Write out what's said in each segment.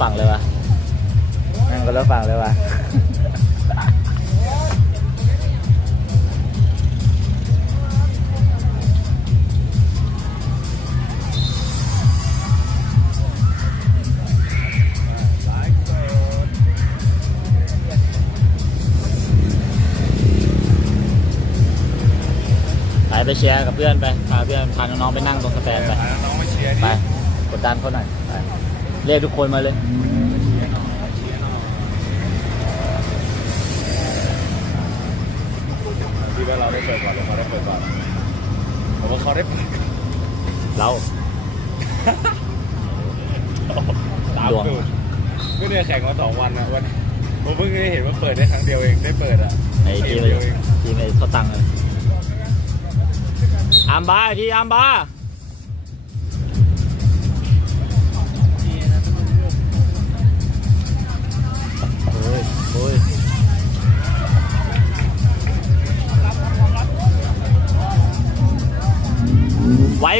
ฝั่งเลยวะนั่งคนละฝั่งเลยวะไปไปเชียร์กับเพื่อนไปพาเพื่อนพาน้องๆไปนั่งตรงสแตนไปพาน้องมาเชียร์ดิไปกดดันเขาหน่อยไป เรียกทุกคนมาเลยที่ว่าเราได้เปิดก่อนหรือเขาได้เปิดก่อนผมว่าเขาได้เปิดก่อนเราตามดวงสูตรไม่ได้แข่งมาสองวันนะวันผมเพิ่งได้เห็นว่าเปิดได้ครั้งเดียวเองได้เปิดอะไอ้เกทีมมเดียวเองทีมไอ้เขาตังค์เลยอามบาที่อามบา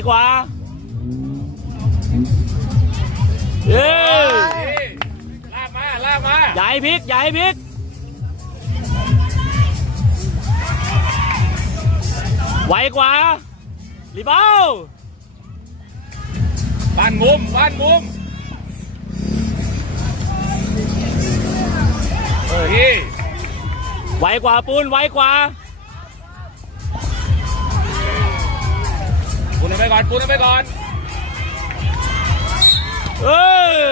กว่าเย้นี่ลากมาลากมาใหญ่พริกใหญ่พริกไวกว่ารีเบ้าบ้านมุมบ้านมุมเฮ้ยไวกว่าปูนไวกว่า ปูนไปก่อนปูนไปก่อนเอ้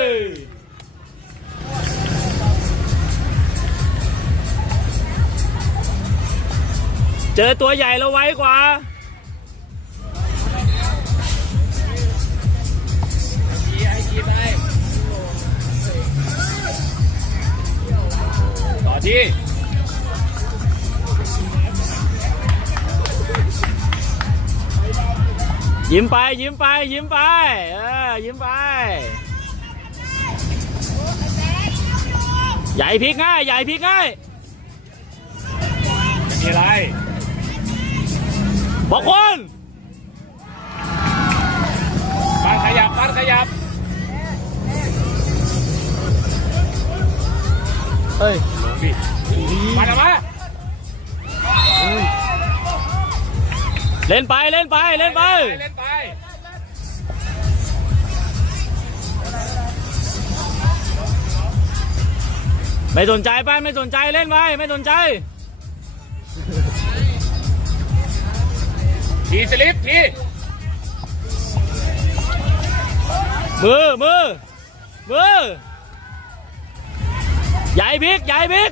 ยเจอตัวใหญ่แล้วไวกว่าไอ้กีไปต่อที่ ยิ้มไปยิ้มไปยิ้มไปเออยิ้มไปใหญ่พริกง่ายใหญ่พริกง่ายไม่มีอะไรบอกคนบ้านขยับบ้านขยับเฮ้ยลงดิมาทำไมาเล่นไปเล่นไปเล่นไป ไปไม่สนใจไปไม่สนใจเล่นไปไม่สนใจ ทีสลิปทีมือมือมือใหญ่พริกใหญ่พริก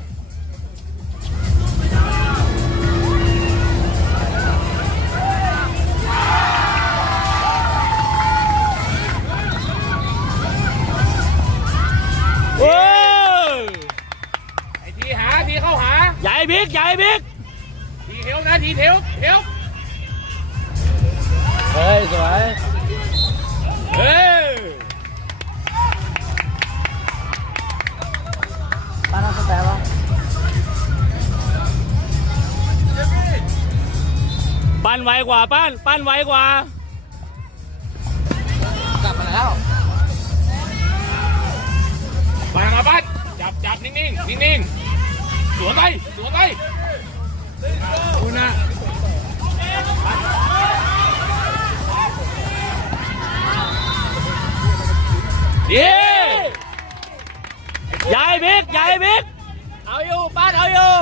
กว่าปั้นปั้นไวกว่า กลับมาแล้วมามาบัดจับจับนิ่งๆนิ่งๆสวนไปสวนไปคุณนะเย้ใหญ่บิ๊กใหญ่บิ๊กเอาอยู่ป้านเอาอยู่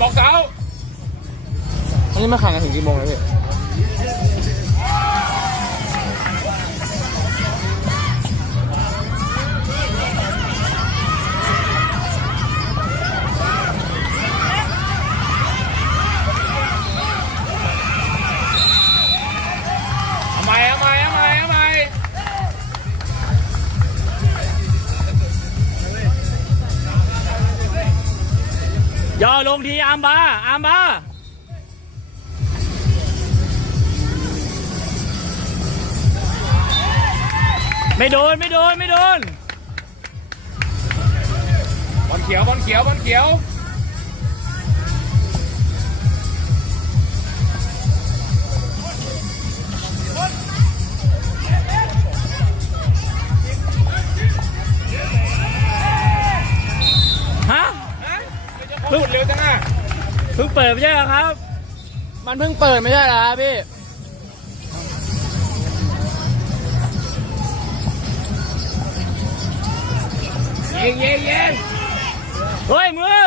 บอกเสาอันนี้มาแข่งกันถึงกี่โมงแล้วพี่ ย่อลงทีอามบาอามบาไม่โดน ไม่โดน ไม่โดน บอลเขียว บอลเขียว บอลเขียว พูดเร็วจังอะเพิ่งเปิดไม่ใช่เหรอครับ มันเพิ่งเปิดไม่ใช่เหรอครับพี่ยิงยิงยิงเฮ้ยมือ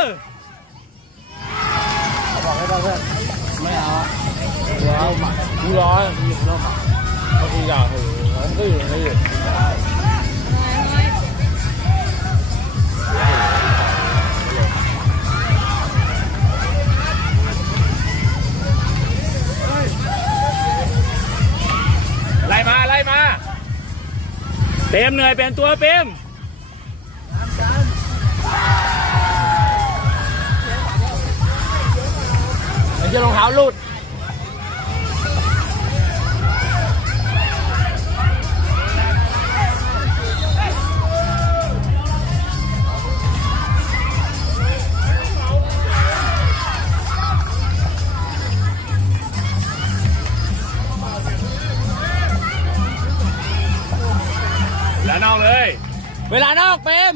บอกให้เพื่อนไม่เอาอะร้อนมากูร้อนกูอยู่ข้างนอกมาแล้วกูอยากเออแล้วก็อยู่นี่อยู่ ไล่มาไล่มาเต็มเหนื่อยเป็นตัวเต็มไอ้เจ้ารองเท้าหลุด แล้วนอกเลย เวลานอกเปรม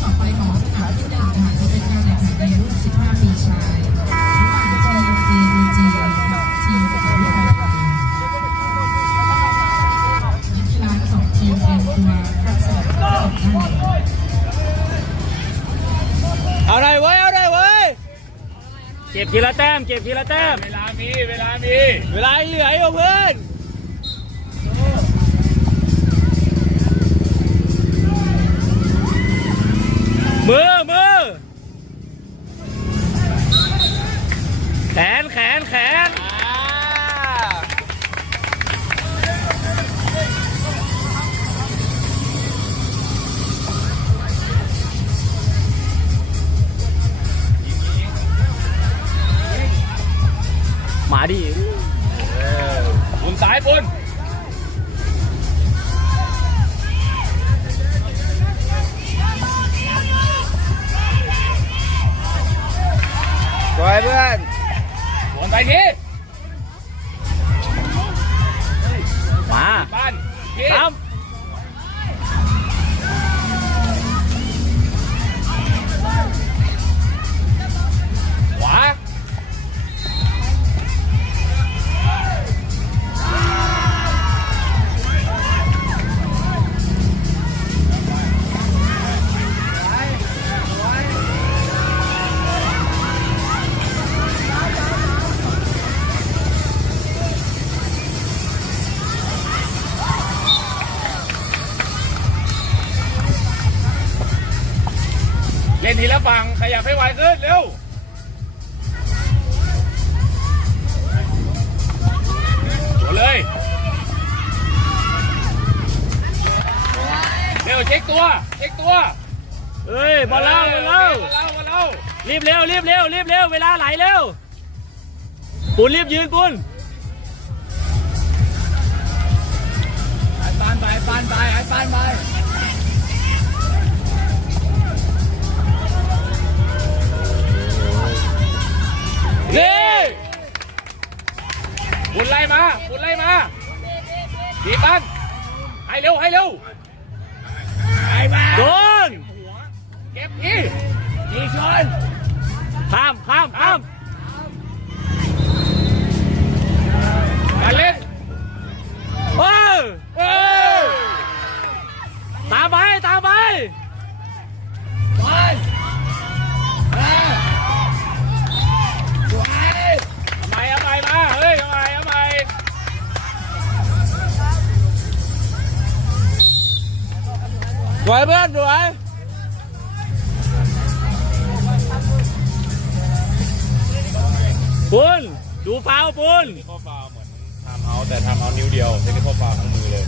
ต่อไปของสนามที่หนึ่งนะคะจะเป็นการแข่งขันในรุ่น15 ปีชาย ก็บทีละแต้ม เก็บทีละแต้ม เวลามี เวลามี เวลาเหลืออยู่เพื่อน ห บอลเล่าบอลเล่าบอลเล่าบอลเล่ารีบเร็วรีบเร็วรีบเร็วเวลาไหลเร็วปุนรีบยืนปุนไอ้ปานไปไอ้ปานไปไอ้ปานไปนี่บุญไล่มาบุญไล่มาดีปันให้เร็วให้เร็วให้มาโด อีอีชนข้ามข้ามข้ามมาเล่นเออเออตามไปตามไปทำไมเอาไปมาเฮ้ยทำไมเอาไปสวยเพื่อนสวย ปุนดูฟาวปุนข้อฟาวเหมือนทำเอาแต่ทำเอานิ้วเดียวเทคนิคข้อฟาวทั้งมือเลย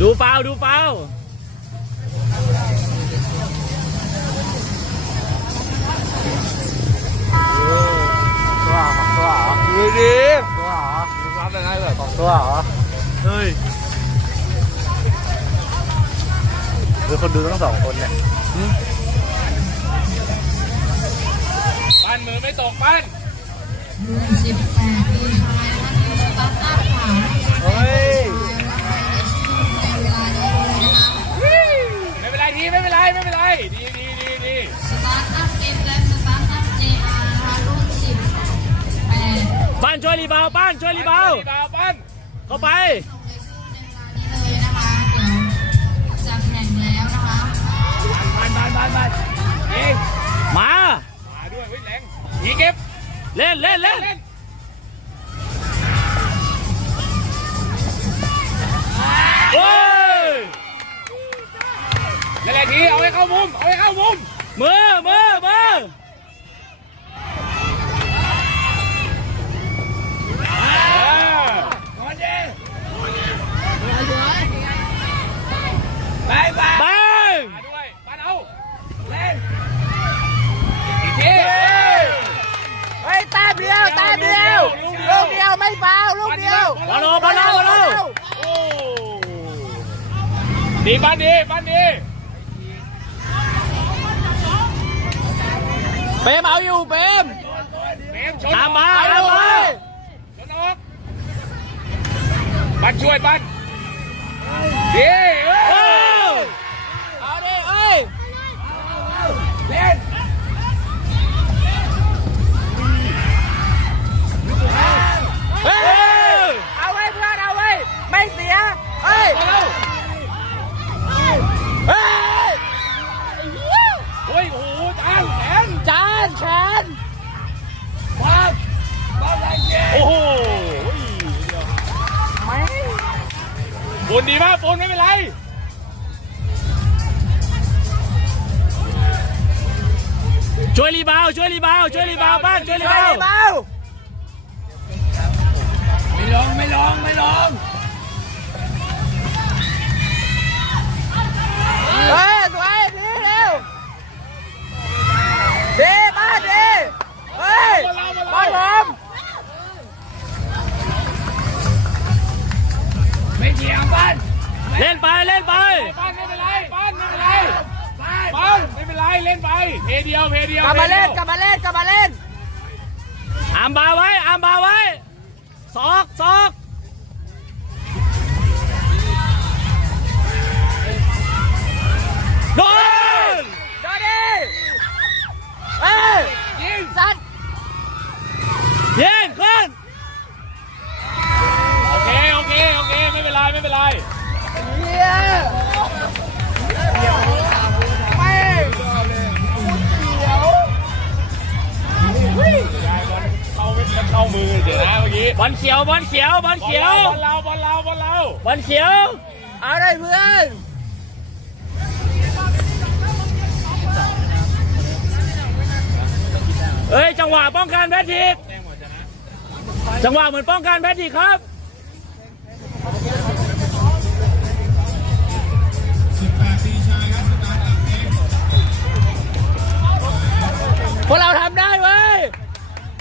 ดูฟาวดูฟาวตัวเหรอตัวเหรอดูดีตัวเหรอรับยังไงเลยของตัวเหรอเฮ้ยคือคนดูทั้งสองคนเนี่ย ปั้นมือไม่ตกปั้นรุ่น สิบแปดปีชายนะคะทีมสตาร์ทอัพค่ะเฮ้ยในเวลานี้เลยนะคะไม่เป็นไรทีไม่เป็นไรไม่เป็นไรดีดีดีดีสตาร์ทอัพเกมและสตาร์ทอัพ JR นะคะรุ่นสิบแปดปั้นช่วยรีบาวปั้นช่วยรีบาวบาวปั้นเข้าไปส่งในชื่อในเวลานี้เลยนะคะเดี๋ยวจะแข่งแล้วนะคะปั้นปั้นปั้นปั้น เล่น มเดียวแต้มเดียวลูกเดียวไม่ฟาวลูกเดียวบอลโลบอลโลบอลโลโอ้ดีปั้นดีปั้นดีเปมเอาอยู่เปมเมมชนตามมาเอาตามเลมายชนออกปั้นช่วยปั้นดี ล จังหวะป้องกันแพทริกจังหวะเหมือนป้องกันแพทริกครับพวกเราทำได้เว้ย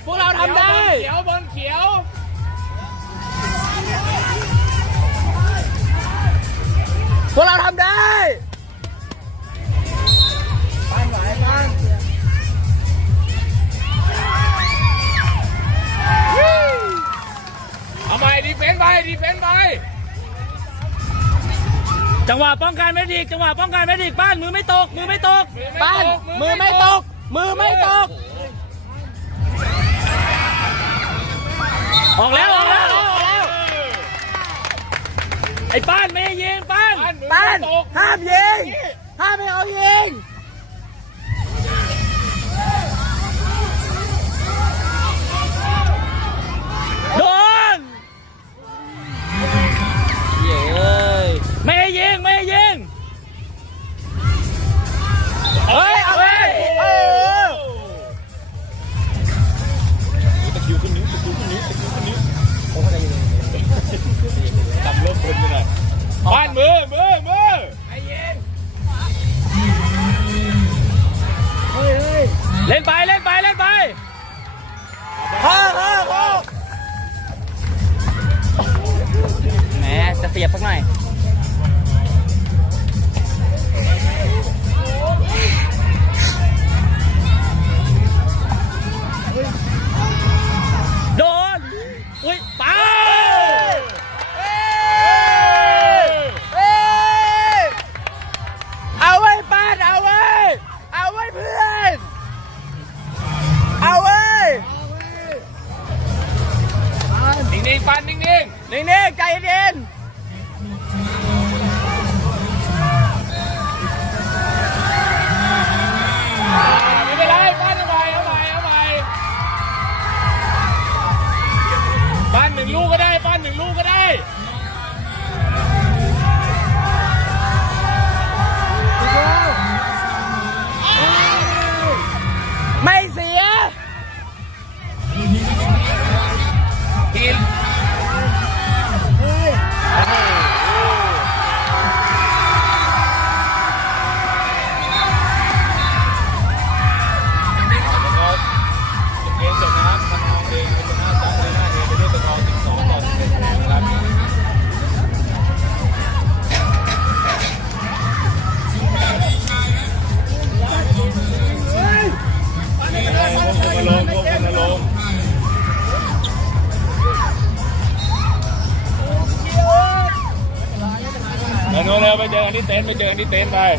พวกเราทำได้ เขียวบอลเขียวพวกเราทำได้ จังหวะป้องกันแพทริกจังหวะป้องกันแพทริกป้านมือไม่ตก มือไม่ตกปั้นมือไม่ตก มือไม่ตก ออกแล้วออกแล้วออกแล้ว ไอ้ป้านไม่ให้ยิงป้านปั้นมือปั้ไม่นตกห้ามยิงห้ามไม่เอายิง สียบสักหน่อยโดน อุ้ยปาเอาไว้ปาดเอาไว้ เอาไว้เพื่อน เอาไว้ นิ่งๆปันนิ่งๆ นี่งๆใจเย็น anh đi tìm đây